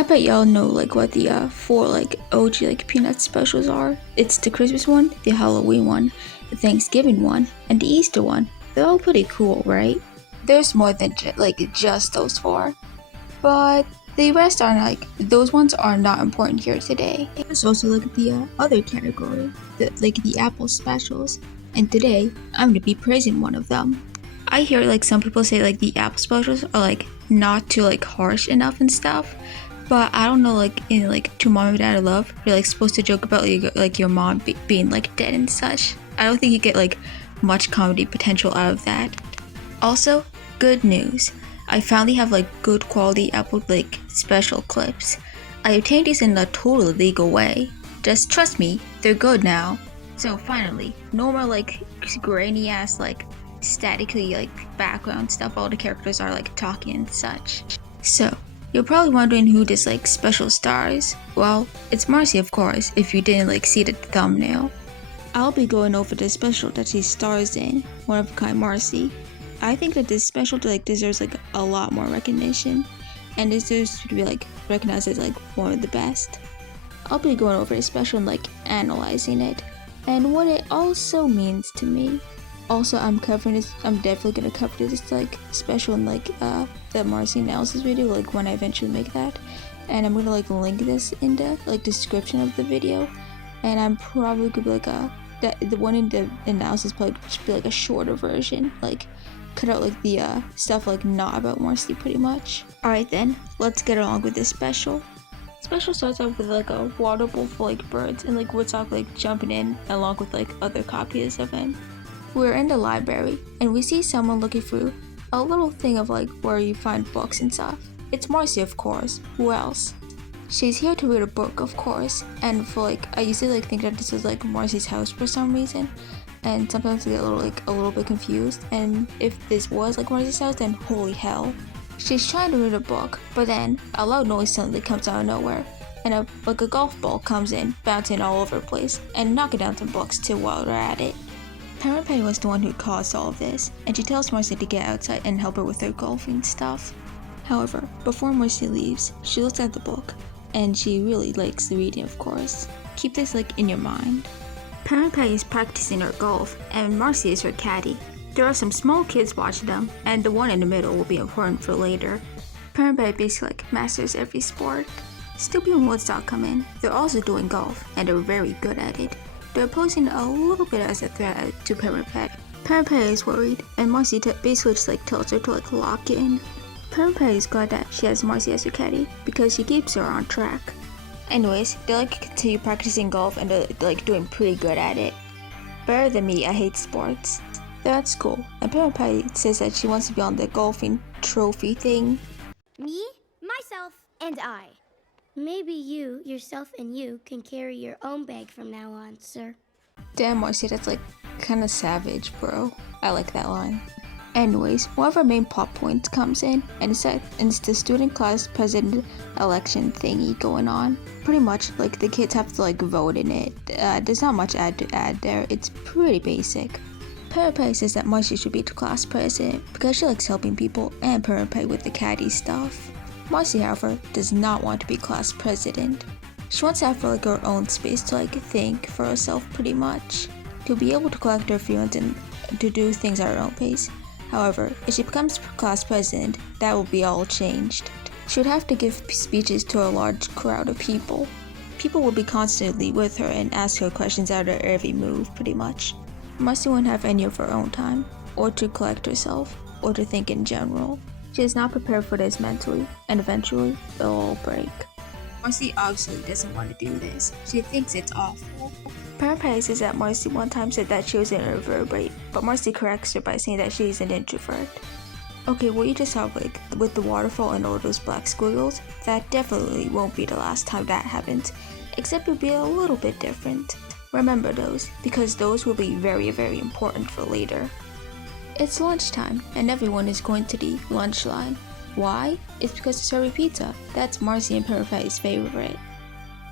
I bet y'all know like what the four like OG like peanut specials are. It's the Christmas one, the Halloween one, the Thanksgiving one, and the Easter one. They're all pretty cool, right? There's more than just those four, but the rest are like those ones are not important here today. There's also like the other category, the Apple specials, and today I'm gonna be praising one of them. I hear like some people say like the Apple specials are like not too like harsh enough and stuff. But I don't know, like in like To Mom and Dad I Love, you're like supposed to joke about your mom being like dead and such. I don't think you get like much comedy potential out of that. Also, good news. I finally have like good quality Apple like special clips. I obtained these in a totally legal way. Just trust me, they're good now. So finally, no more like grainy ass like statically like background stuff. All the characters are like talking and such. So you're probably wondering who this like special stars. Well, it's Marcy, of course, if you didn't like see the thumbnail. I'll be going over the special that she stars in, One of a Kind Marcy. I think that this special like deserves like a lot more recognition and deserves to be like recognized as like one of the best. I'll be going over the special and like analyzing it and what it also means to me. Also, I'm definitely gonna cover this like special in like the Marcy analysis video, like when I eventually make that. And I'm gonna like link this in the like description of the video. And I'm probably gonna be like the one in the analysis probably should be like a shorter version, like cut out like the stuff like not about Marcy pretty much. Alright then, let's get along with this special. Special starts off with like a water bowl full of like birds and like Woodstock like jumping in along with like other copies of him. We're in the library and we see someone looking through a little thing of like where you find books and stuff. It's Marcy, of course. Who else? She's here to read a book, of course. And for like, I usually like think that this is like Marcy's house for some reason. And sometimes I get a little bit confused. And if this was like Marcy's house, then holy hell. She's trying to read a book, but then a loud noise suddenly comes out of nowhere. And a golf ball comes in, bouncing all over the place, and knocking down some books too while they're at it. Marcie was the one who caused all of this, and she tells Marcy to get outside and help her with her golfing stuff. However, before Marcy leaves, she looks at the book, and she really likes the reading, of course. Keep this like in your mind. Marcie is practicing her golf, and Marcy is her caddy. There are some small kids watching them, and the one in the middle will be important for later. Marcie basically like masters every sport. Stupid and Woodstock come in. They're also doing golf, and they're very good at it. They're posing a little bit as a threat to Marcie. Marcie is worried, and Marcy basically just like tells her to like lock in. Marcie is glad that she has Marcy as her caddy because she keeps her on track. Anyways, they like continue practicing golf and they're like doing pretty good at it. Better than me, I hate sports. They're at school, and Marcie says that she wants to be on the golfing trophy thing. Me, myself, and I. Maybe you, yourself, and you can carry your own bag from now on, sir. Damn, Marcy, that's like kinda savage, bro. I like that line. Anyways, one of our main plot points comes in, and it's the student class president election thingy going on. Pretty much, like, the kids have to like vote in it. There's not much to add there. It's pretty basic. Marcie says that Marcy should be the class president because she likes helping people and Marcie with the caddy stuff. Marcy, however, does not want to be class president. She wants to have like her own space to like think for herself pretty much. To be able to collect her feelings and to do things at her own pace. However, if she becomes class president, that will be all changed. She would have to give speeches to a large crowd of people. People will be constantly with her and ask her questions at her every move pretty much. Marcy won't have any of her own time, or to collect herself, or to think in general. She is not prepared for this mentally, and eventually, they'll all break. Marcy obviously doesn't want to do this. She thinks it's awful. Marcie says that Marcy one time said that she was an introvert, but Marcy corrects her by saying that she's an introvert. Okay, what you just saw like with the waterfall and all those black squiggles, that definitely won't be the last time that happens, except it'll be a little bit different. Remember those, because those will be very, very important for later. It's lunchtime, and everyone is going to the lunch line. Why? It's because it's Surrey pizza. That's Marcy and Marcie's favorite.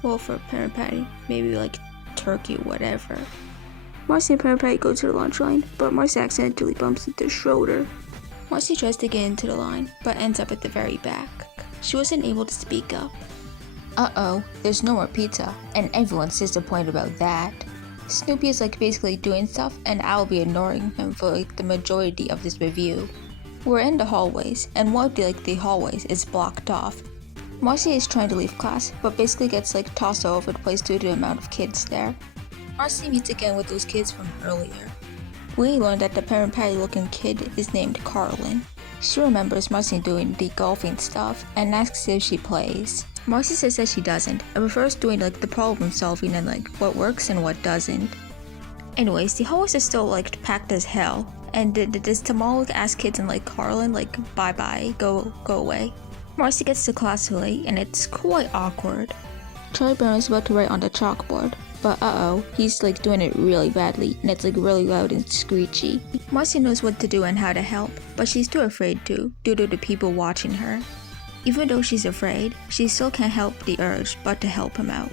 Well, for Marcie, maybe like turkey, whatever. Marcy and Marcie go to the lunch line, but Marcy accidentally bumps into Schroeder. Marcy tries to get into the line, but ends up at the very back. She wasn't able to speak up. Uh-oh, there's no more pizza, and everyone's disappointed about that. Snoopy is like basically doing stuff, and I'll be ignoring him for like the majority of this review. We're in the hallways, and one of the hallways is blocked off. Marcy is trying to leave class, but basically gets like tossed all over the place due to the amount of kids there. Marcy meets again with those kids from earlier. We learned that the parent patty looking kid is named Carlin. She remembers Marcy doing the golfing stuff and asks if she plays. Marcy says that she doesn't and prefers doing like the problem solving and like what works and what doesn't. Anyways, the hallways are still like packed as hell, and this Tamalik ass kids and like Carlin like bye bye, go away. Marcy gets to class late and it's quite awkward. Charlie Brown is about to write on the chalkboard, but uh-oh, he's like doing it really badly and it's like really loud and screechy. Marcy knows what to do and how to help, but she's too afraid to due to the people watching her. Even though she's afraid, she still can't help the urge but to help him out.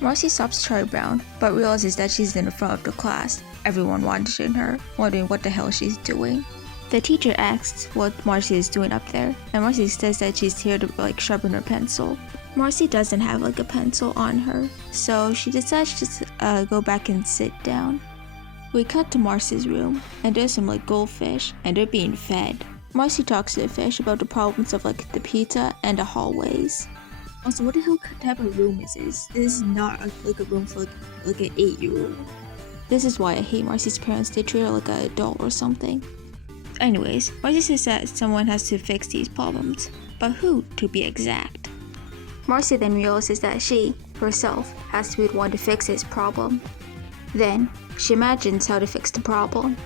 Marcy stops Charlie Brown, but realizes that she's in the front of the class, everyone watching her, wondering what the hell she's doing. The teacher asks what Marcy is doing up there, and Marcy says that she's here to like sharpen her pencil. Marcy doesn't have like a pencil on her, so she decides to go back and sit down. We cut to Marcy's room, and there's some like goldfish, and they're being fed. Marcy talks to the fish about the problems of like the pizza and the hallways. Also, what the hell type of room is this? This is not like a room for like an 8-year-old. This is why I hate Marcy's parents. They treat her like an adult or something. Anyways, Marcy says that someone has to fix these problems, but who to be exact? Marcy then realizes that she, herself, has to be the one to fix this problem. Then, she imagines how to fix the problem.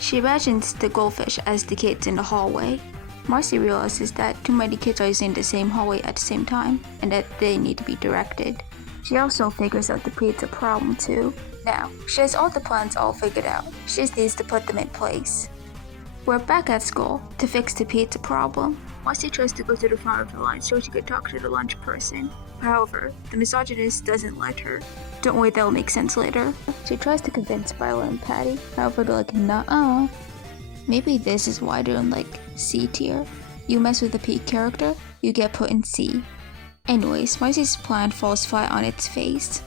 She imagines the goldfish as the kids in the hallway. Marcy realizes that too many kids are using the same hallway at the same time, and that they need to be directed. She also figures out the pizza problem too. Now, she has all the plans all figured out. She just needs to put them in place. We're back at school to fix the pizza problem. Marcy tries to go to the front of the line so she could talk to the lunch person. However, the misogynist doesn't let her. Don't worry, that'll make sense later. She tries to convince Viola and Patty. However, they're like, nuh-uh. Maybe this is why they're in like C tier. You mess with the P character, you get put in C. Anyways, Marcy's plan falls flat on its face.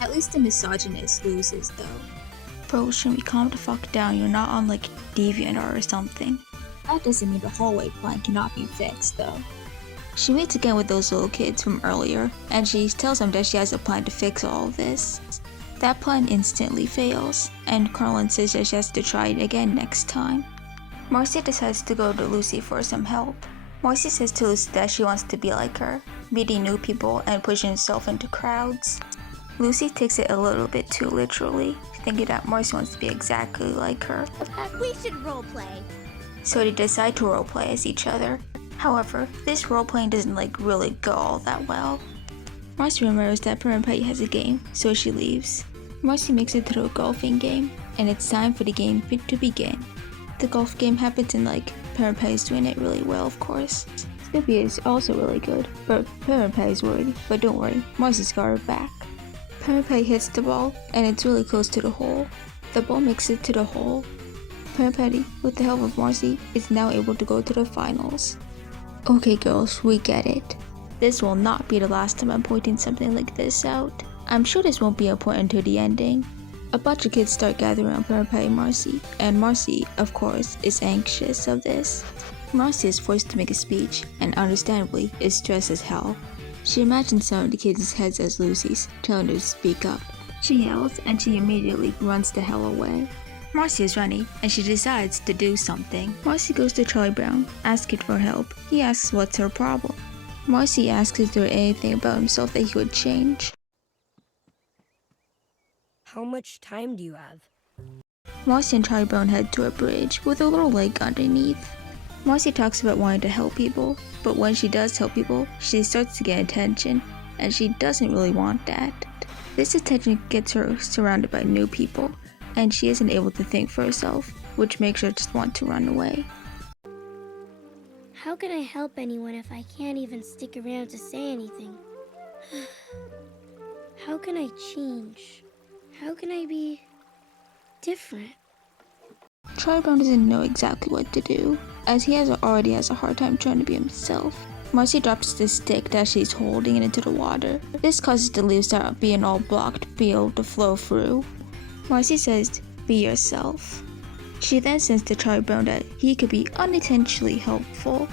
At least the misogynist loses though. Bro, shouldn't we calm the fuck down? You're not on like DeviantArt or something. That doesn't mean the hallway plan cannot be fixed though. She meets again with those little kids from earlier, and she tells them that she has a plan to fix all of this. That plan instantly fails, and Carlin says that she has to try it again next time. Marcy decides to go to Lucy for some help. Marcy says to Lucy that she wants to be like her, meeting new people and pushing herself into crowds. Lucy takes it a little bit too literally, thinking that Marcy wants to be exactly like her. We should roleplay. So they decide to roleplay as each other. However, this roleplaying doesn't like really go all that well. Marcy remembers that Parent Patty has a game, so she leaves. Marcy makes it to the golfing game, and it's time for the game to begin. The golf game happens and like Parent Patty's doing it really well, of course. Snoopy is also really good, but Parent Patty's worried. But don't worry, Marcy's got her back. Parent Patty hits the ball, and it's really close to the hole. The ball makes it to the hole. Parent Patty, with the help of Marcy, is now able to go to the finals. Okay girls, we get it. This will not be the last time I'm pointing something like this out. I'm sure this won't be important to the ending. A bunch of kids start gathering around Parent Patty and Marcy, and Marcy, of course, is anxious of this. Marcy is forced to make a speech, and understandably, is stressed as hell. She imagines some of the kids' heads as Lucy's, telling her to speak up. She yells, and she immediately runs the hell away. Marcy is running, and she decides to do something. Marcy goes to Charlie Brown, asking for help. He asks what's her problem. Marcy asks if there anything about himself that he would change. How much time do you have? Marcy and Charlie Brown head to a bridge with a little lake underneath. Marcy talks about wanting to help people, but when she does help people, she starts to get attention, and she doesn't really want that. This attention gets her surrounded by new people, and she isn't able to think for herself, which makes her just want to run away. How can I help anyone if I can't even stick around to say anything? How can I change? How can I be different? Charlie Brown doesn't know exactly what to do, as he already has a hard time trying to be himself. Marcy drops the stick that she's holding into the water. This causes the leaves that are being all blocked to be able to flow through. Marcy says, "Be yourself." She then sends to Charlie Brown that he could be unintentionally helpful.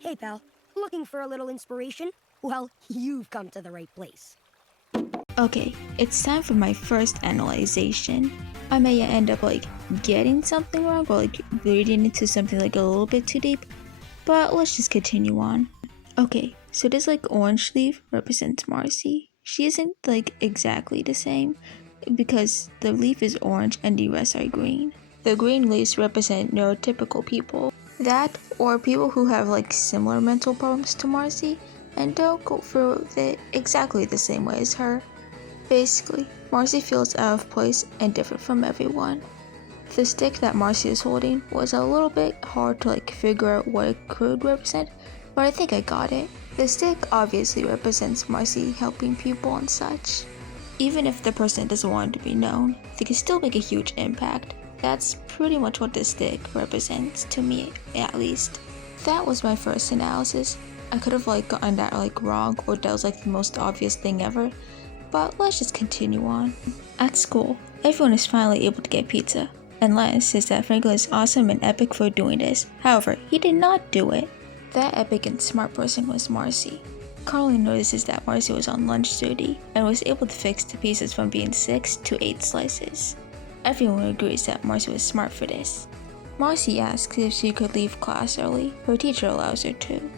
Hey pal, looking for a little inspiration? Well, you've come to the right place. Okay, it's time for my first analyzation. I may end up getting something wrong or reading into something a little bit too deep, but let's just continue on. Okay, so this orange leaf represents Marcy. She isn't exactly the same because the leaf is orange and the rest are green. The green leaves represent neurotypical people. That or people who have similar mental problems to Marcy and don't go through it exactly the same way as her. Basically, Marcy feels out of place and different from everyone. The stick that Marcy is holding was a little bit hard to figure out what it could represent, but I think I got it. The stick obviously represents Marcy helping people and such. Even if the person doesn't want it to be known, they can still make a huge impact. That's pretty much what the stick represents, to me at least. That was my first analysis. I could have gotten that wrong, or that was the most obvious thing ever. But let's just continue on. At school, everyone is finally able to get pizza, and Lance says that Franklin is awesome and epic for doing this. However, he did not do it. That epic and smart person was Marcy. Carly notices that Marcy was on lunch duty and was able to fix the pieces from being 6 to 8 slices. Everyone agrees that Marcy was smart for this. Marcy asks if she could leave class early. Her teacher allows her to.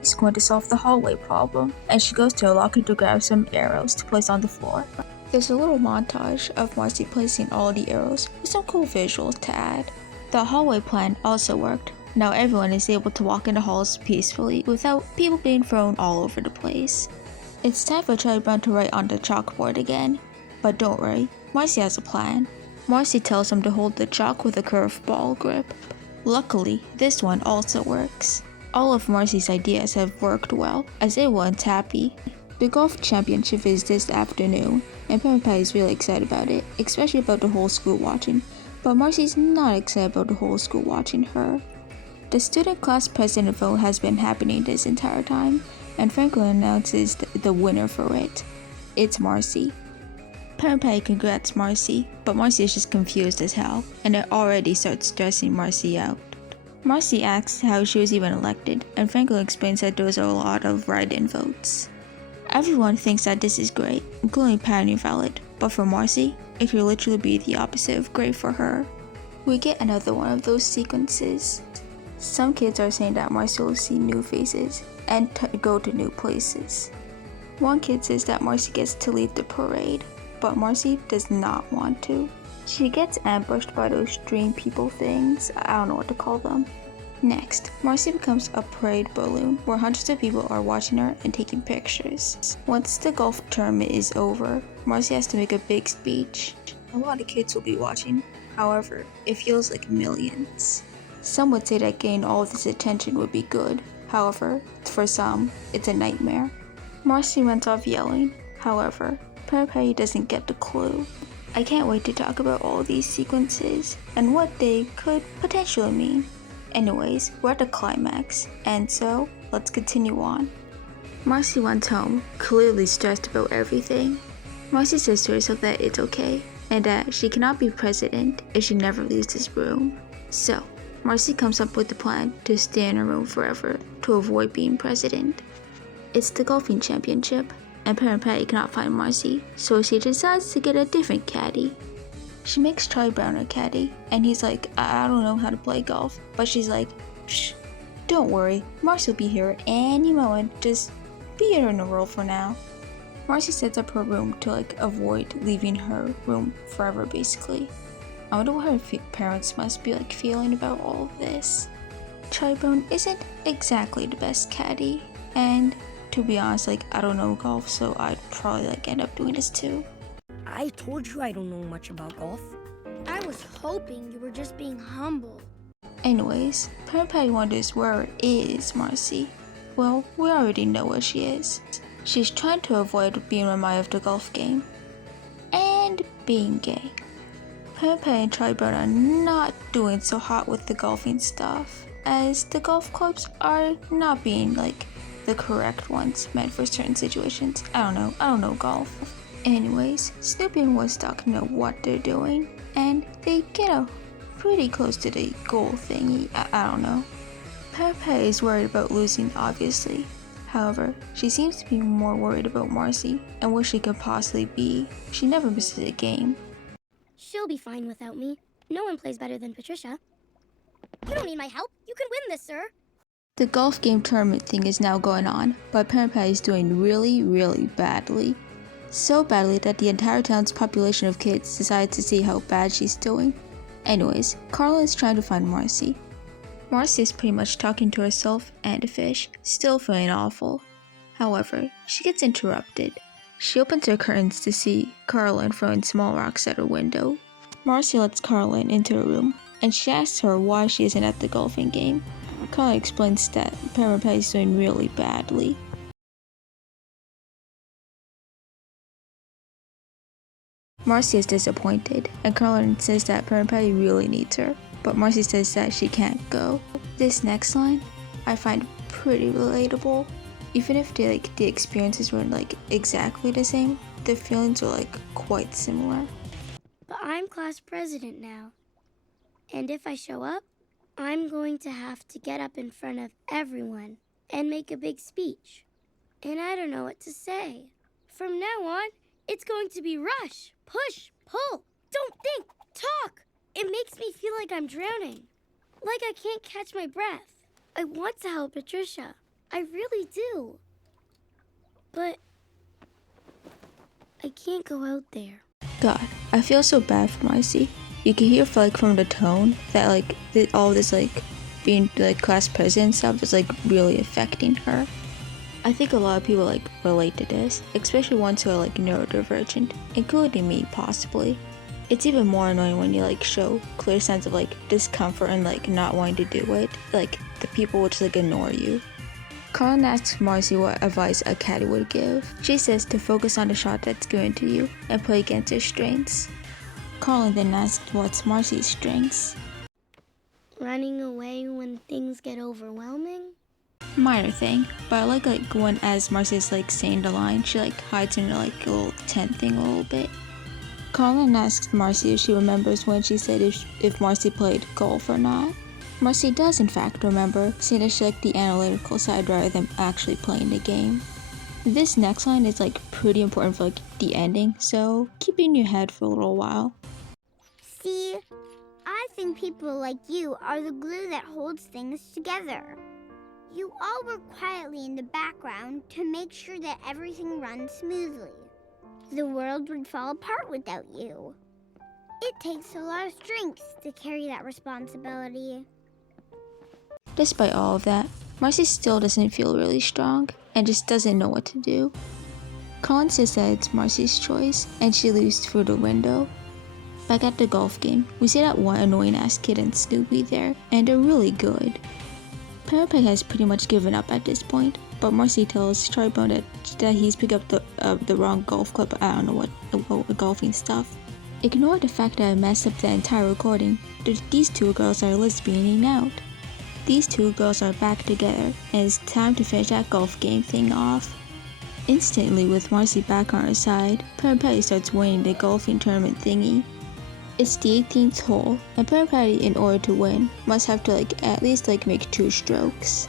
She's going to solve the hallway problem, and she goes to her locker to grab some arrows to place on the floor. There's a little montage of Marcy placing all the arrows with some cool visuals to add. The hallway plan also worked. Now everyone is able to walk in the halls peacefully without people being thrown all over the place. It's time for Charlie Brown to write on the chalkboard again. But don't worry, Marcy has a plan. Marcy tells him to hold the chalk with a curved ball grip. Luckily, this one also works. All of Marcy's ideas have worked well, as everyone's happy. The golf championship is this afternoon, and Peppa is really excited about it, especially about the whole school watching, but Marcy's not excited about the whole school watching her. The student class president vote has been happening this entire time, and Franklin announces the winner for it. It's Marcy. Peppa congrats Marcy, but Marcy is just confused as hell, and it already starts stressing Marcy out. Marcy asks how she was even elected, and Franklin explains that there was a lot of write-in votes. Everyone thinks that this is great, including Patty and Violet, but for Marcy, it could literally be the opposite of great for her. We get another one of those sequences. Some kids are saying that Marcy will see new faces and go to new places. One kid says that Marcy gets to lead the parade, but Marcy does not want to. She gets ambushed by those dream people things, I don't know what to call them. Next, Marcy becomes a parade balloon where hundreds of people are watching her and taking pictures. Once the golf tournament is over, Marcy has to make a big speech. A lot of kids will be watching, however, it feels like millions. Some would say that getting all of this attention would be good, however, for some, it's a nightmare. Marcy runs off yelling, however, Peppa doesn't get the clue. I can't wait to talk about all these sequences and what they could potentially mean. Anyways, we're at the climax, and so let's continue on. Marcy went home, clearly stressed about everything. Marcy says to herself that it's okay, and that she cannot be president if she never leaves this room. So, Marcy comes up with the plan to stay in her room forever to avoid being president. It's the golfing championship, and Parent Patty cannot find Marcy, so she decides to get a different caddy. She makes Charlie Brown her caddy, and he's like, I don't know how to play golf, but she's like, psh, don't worry, Marcy will be here any moment, just be in her role for now. Marcy sets up her room to avoid leaving her room forever basically. I wonder what her parents must be feeling about all of this. Charlie Brown isn't exactly the best caddy, and to be honest, I don't know golf, so I'd probably end up doing this too. I told you I don't know much about golf. I was hoping you were just being humble. Anyways, Parent Patty wonders where is Marcy. Well, we already know where she is. She's trying to avoid being reminded of the golf game. And being gay. Parent Patty and Charlie Brown are not doing so hot with the golfing stuff. as the golf clubs are not being like the correct ones meant for certain situations. I don't know golf. Anyways, Snoopy and Woodstock know what they're doing, and they get pretty close to the goal thingy. I don't know. Pepe is worried about losing, obviously. However, she seems to be more worried about Marcy and where she could possibly be. She never misses a game. She'll be fine without me. No one plays better than Patricia. You don't need my help. You can win this, sir. The golf game tournament thing is now going on, but Pepe is doing really badly. So badly that the entire town's population of kids decided to see how bad she's doing. Anyways, Carla is trying to find Marcy. Marcy is pretty much talking to herself and a fish, still feeling awful. However, she gets interrupted. She opens her curtains to see Carlin throwing small rocks at her window. Marcy lets Carlin into her room, and she asks her why she isn't at the golfing game. Carlin explains that Pepe is doing really badly. Marcy is disappointed, and Carlin says that Pepe really needs her, but Marcy says that she can't go. This next line, I find pretty relatable. Even if the experiences weren't exactly the same, the feelings are quite similar. But I'm class president now. And if I show up, I'm going to have to get up in front of everyone and make a big speech. And I don't know what to say. From now on, it's going to be rush, push, pull. Don't think, talk. It makes me feel like I'm drowning. Like I can't catch my breath. I want to help Patricia. I really do. But I can't go out there. God, I feel so bad for Marcy. You can hear from the tone that all this being class president stuff is really affecting her. I think a lot of people relate to this, especially ones who are neurodivergent, including me possibly. It's even more annoying when you show clear signs of discomfort and not wanting to do it. The people will just ignore you. Carlin asks Marcy what advice a caddy would give. She says to focus on the shot that's given to you and play against your strengths. Carlin then asks what's Marcy's strengths. Running away when things get overwhelming? Minor thing, but I like when as Marcy is saying the line, she hides in her little tent thing a little bit. Carlin asks Marcy if she remembers when she said if Marcy played golf or not. Marcy does in fact remember, seeing that she liked the analytical side rather than actually playing the game. This next line is pretty important for the ending, so keep it in your head for a little while. See, I think people like you are the glue that holds things together. You all work quietly in the background to make sure that everything runs smoothly. The world would fall apart without you. It takes a lot of strength to carry that responsibility. Despite all of that, Marcy still doesn't feel really strong and just doesn't know what to do. Colin says that it's Marcy's choice and she leaves through the window. Back at the golf game, we see that one annoying ass kid and Snoopy there, and they're really good. Pepe has pretty much given up at this point, but Marcy tells Tribone that he's picked up the wrong golf club. I don't know what golfing stuff. Ignore the fact that I messed up the entire recording. These two girls are lesbianing out. These two girls are back together, and it's time to finish that golf game thing off. Instantly, with Marcy back on her side, Pepe starts winning the golfing tournament thingy. It's the 18th hole, and Pepe, in order to win, must have to at least make 2 strokes.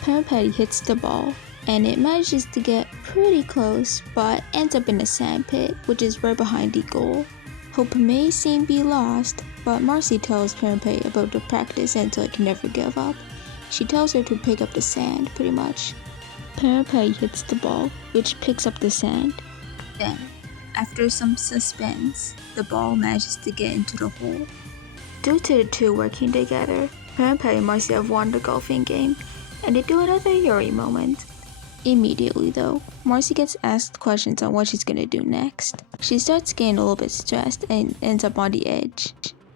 Pepe hits the ball, and it manages to get pretty close, but ends up in the sand pit, which is right behind the goal. Hope may seem be lost, but Marcy tells Pepe about the practice and to never give up. She tells her to pick up the sand, pretty much. Pepe hits the ball, which picks up the sand. Then, after some suspense, the ball manages to get into the hole. Due to the two working together, Pepe and Marcy have won the golfing game, and they do another Yuri moment. Immediately though, Marcy gets asked questions on what she's gonna do next. She starts getting a little bit stressed and ends up on the edge.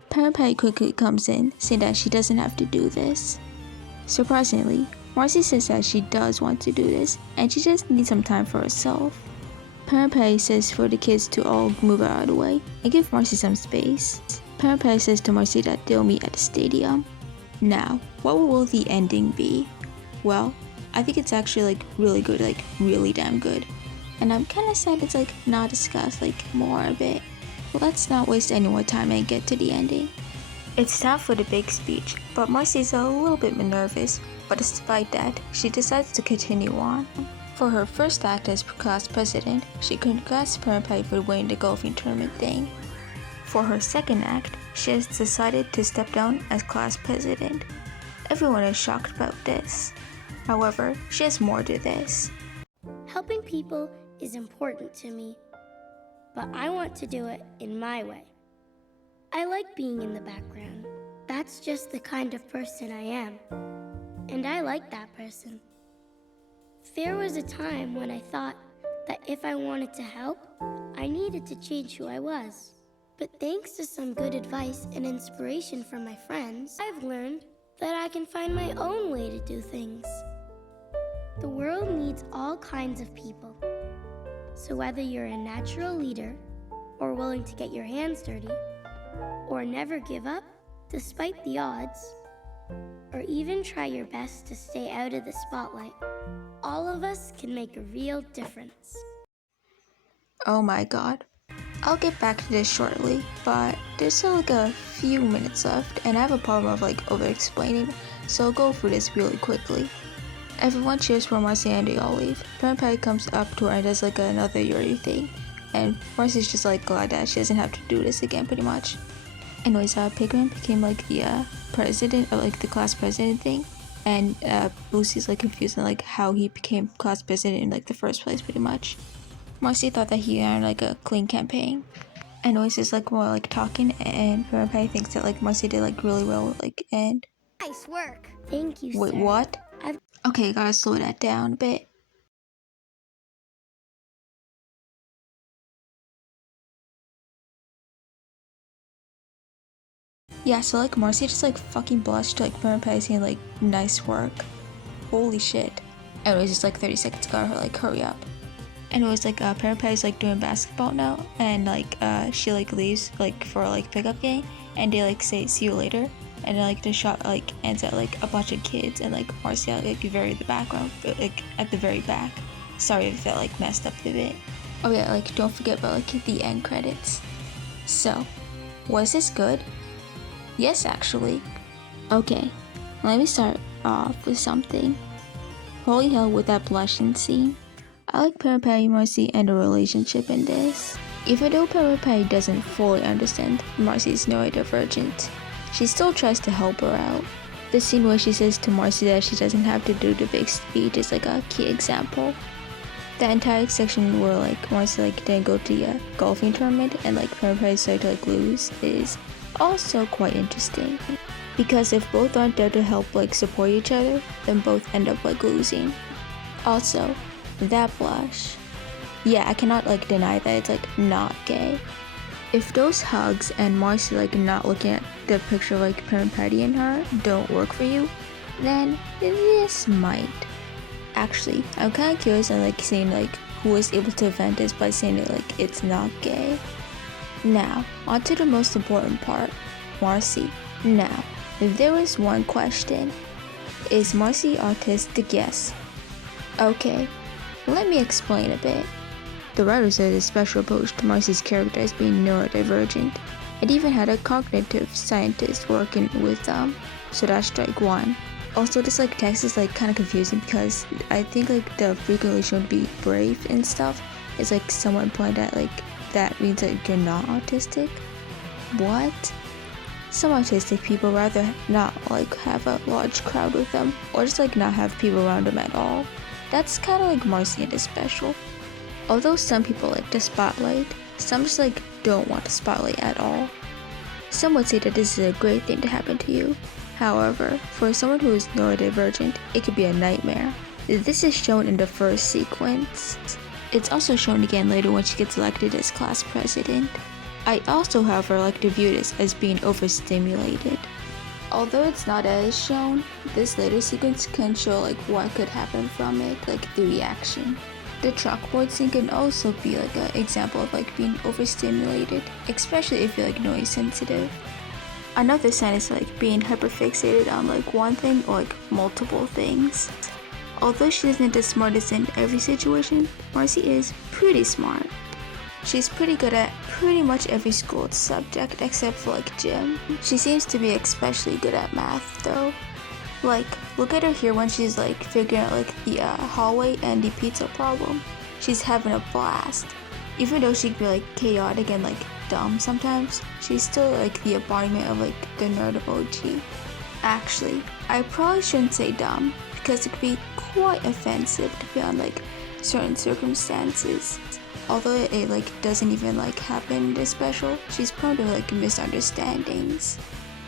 Pepe quickly comes in, saying that she doesn't have to do this. Surprisingly, Marcy says that she does want to do this, and she just needs some time for herself. Pepe says for the kids to all move out of the way and give Marcy some space. Pepe says to Marcy that they'll meet at the stadium. Now, what will the ending be? Well, I think it's actually like really good, like really damn good. And I'm kinda sad it's like not discussed like more a bit. Well, let's not waste any more time and get to the ending. It's time for the big speech, but Marcy's a little bit nervous, but despite that, she decides to continue on. For her first act as class president, she congrats Parent Patty for winning the golfing tournament thing. For her second act, she has decided to step down as class president. Everyone is shocked about this. However, she has more to this. Helping people is important to me, but I want to do it in my way. I like being in the background. That's just the kind of person I am. And I like that person. There was a time when I thought that if I wanted to help, I needed to change who I was. But thanks to some good advice and inspiration from my friends, I've learned that I can find my own way to do things. The world needs all kinds of people. So whether you're a natural leader, or willing to get your hands dirty, or never give up despite the odds, or even try your best to stay out of the spotlight, all of us can make a real difference. Oh my god. I'll get back to this shortly, but there's still like a few minutes left and I have a problem of like over-explaining, so I'll go through this really quickly. Everyone cheers for Marcy and they all leave. Parent Patty comes up to her and does like another Yuri thing, and Marcy's just like glad that she doesn't have to do this again pretty much. Anyways, Pigman became like the president of like the class president thing, and Lucy's like confused on like how he became class president in like the first place pretty much. Marcy thought that he ran like a clean campaign. Anyways, is like more like talking, and Parent Patty thinks that like Marcy did like really well, like, and Nice work. Thank you, wait, sir. what? Okay, gotta slow that down a bit. Yeah, so like Marcy just like fucking blushed to like Parent Patty saying like nice work. Holy shit. Anyways, it's like 30 seconds ago, her like hurry up. Anyways, like Parent Patty's like doing basketball now, and like she like leaves like for like pickup game, and they like say see you later, and then like the shot like ends at like a bunch of kids and like Marcy at like very the background, like at the very back. Sorry if that like messed up a bit. Oh yeah, like don't forget about like the end credits. So, was this good? Yes, actually. Okay, let me start off with something. Holy hell with that blushing scene. I like Parent Patty, Marcy, and the relationship in this. Even though Parent Patty doesn't fully understand Marcy's neurodivergent, she still tries to help her out. The scene where she says to Marcy that she doesn't have to do the big speech is like a key example. The entire section where like Marcy like didn't go to the golfing tournament and like Parent Patty started to like lose is also quite interesting. Because if both aren't there to help like support each other, then both end up like losing. Also, that blush. Yeah, I cannot like deny that it's like not gay. If those hugs and Marcy like not looking at the picture of like Parent Patty and her don't work for you, then this might. Actually, I'm kind of curious on like seeing like who is able to vent this by saying that like it's not gay. Now, on to the most important part, Marcy. Now, if there is one question, is Marcy autistic? Yes. Okay, let me explain a bit. The writers had a special approach to Marcy's character as being neurodivergent, and even had a cognitive scientist working with them, so that's strike one. Also, this like text is like kind of confusing because I think like the frequently shown to be brave and stuff is like someone pointed at like that means that you're not autistic. What? Some autistic people rather not like have a large crowd with them, or just like not have people around them at all. That's kind of like Marcy and is special. Although some people like the spotlight, some just like don't want the spotlight at all. Some would say that this is a great thing to happen to you. However, for someone who is neurodivergent, it could be a nightmare. This is shown in the first sequence. It's also shown again later when she gets elected as class president. I also, however, like to view this as being overstimulated. Although it's not as shown, this later sequence can show like what could happen from it, like the reaction. The chalkboard scene can also be like an example of like being overstimulated, especially if you're like noise sensitive. Another sign is like being hyperfixated on like one thing or like multiple things. Although she isn't the smartest in every situation, Marcy is pretty smart. She's pretty good at pretty much every school subject except for like gym. She seems to be especially good at math though. Like, look at her here when she's like figuring out like the hallway and the pizza problem. She's having a blast. Even though she can be like chaotic and like dumb sometimes, she's still like the embodiment of like the nerd of OG. Actually, I probably shouldn't say dumb because it could be quite offensive to be on like certain circumstances. Although it like doesn't even like happen this special, she's prone to like misunderstandings.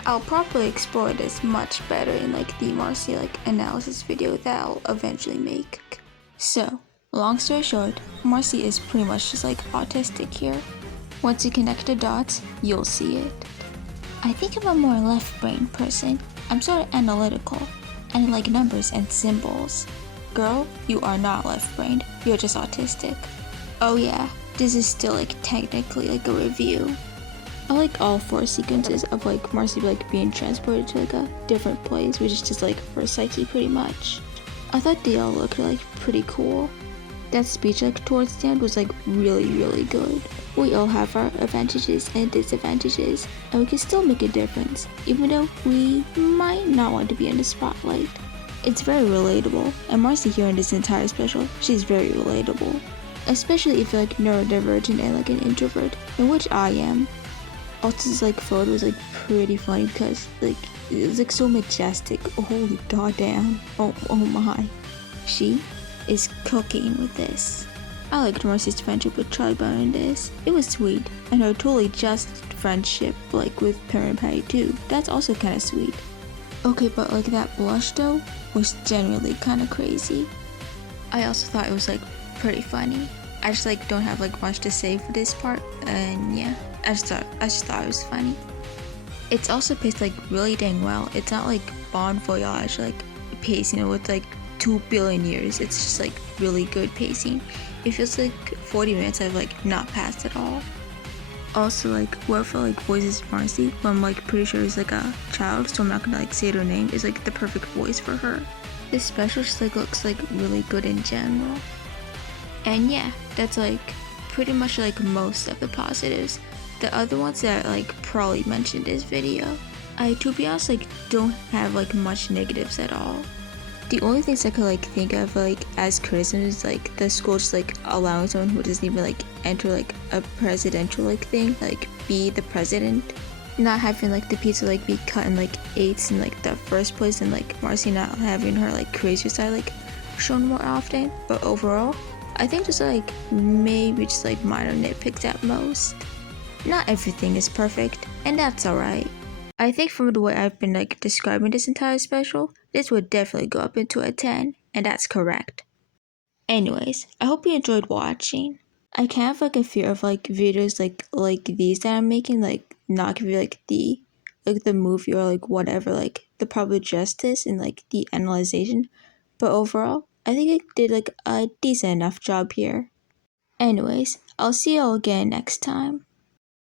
I'll probably explore this much better in like the Marcy like analysis video that I'll eventually make. So, long story short, Marcy is pretty much just like autistic here. Once you connect the dots, you'll see it. I think I'm a more left-brained person. I'm sort of analytical, and I like numbers and symbols. Girl, you are not left-brained, you're just autistic. Oh yeah, this is still like technically like a review. I like all 4 sequences of like Marcy like being transported to like a different place, which is just like her psyche pretty much. I thought they all looked like pretty cool. That speech like towards the end was like really good. We all have our advantages and disadvantages, and we can still make a difference, even though we might not want to be in the spotlight. It's very relatable, and Marcy here in this entire special, she's very relatable. Especially if you're like neurodivergent and like an introvert, in which I am. Also, this like photo was like pretty funny because like it was like so majestic. Oh, holy goddamn! Oh my! She is cooking with this. I liked Marcy's friendship with Charlie Brown in this. It was sweet, and her totally just friendship like with Perrin Patty too. That's also kind of sweet. Okay, but like that blush though was generally kind of crazy. I also thought it was like pretty funny. I just like don't have like much to say for this part, and yeah, I just thought it was funny. It's also paced like really dang well. It's not like Bon Voyage like pacing with like 2 billion years. It's just like really good pacing. It feels like 40 minutes I've like not passed at all. Also, like whoever like voices Marcy, who I'm like pretty sure is like a child, so I'm not gonna like say her name, is like the perfect voice for her. This special just like looks like really good in general. And yeah, that's like pretty much like most of the positives. The other ones that I like probably mentioned in this video, I to be honest like don't have like much negatives at all. The only things I could like think of like as criticism is like the school just like allowing someone who doesn't even like enter like a presidential like thing, like be the president, not having like the pizza like be cut in like 8ths in like the first place, and like Marcy not having her like crazier side like shown more often. But overall, I think just like maybe just like minor nitpicks at most. Not everything is perfect, and that's alright. I think from the way I've been like describing this entire special, this would definitely go up into a 10, and that's correct. Anyways, I hope you enjoyed watching. I kind of like a fear of like videos like these that I'm making, like not give you like the movie or like whatever, like the proper justice and like the analyzation. But overall, I think I did like a decent enough job here. Anyways, I'll see y'all again next time.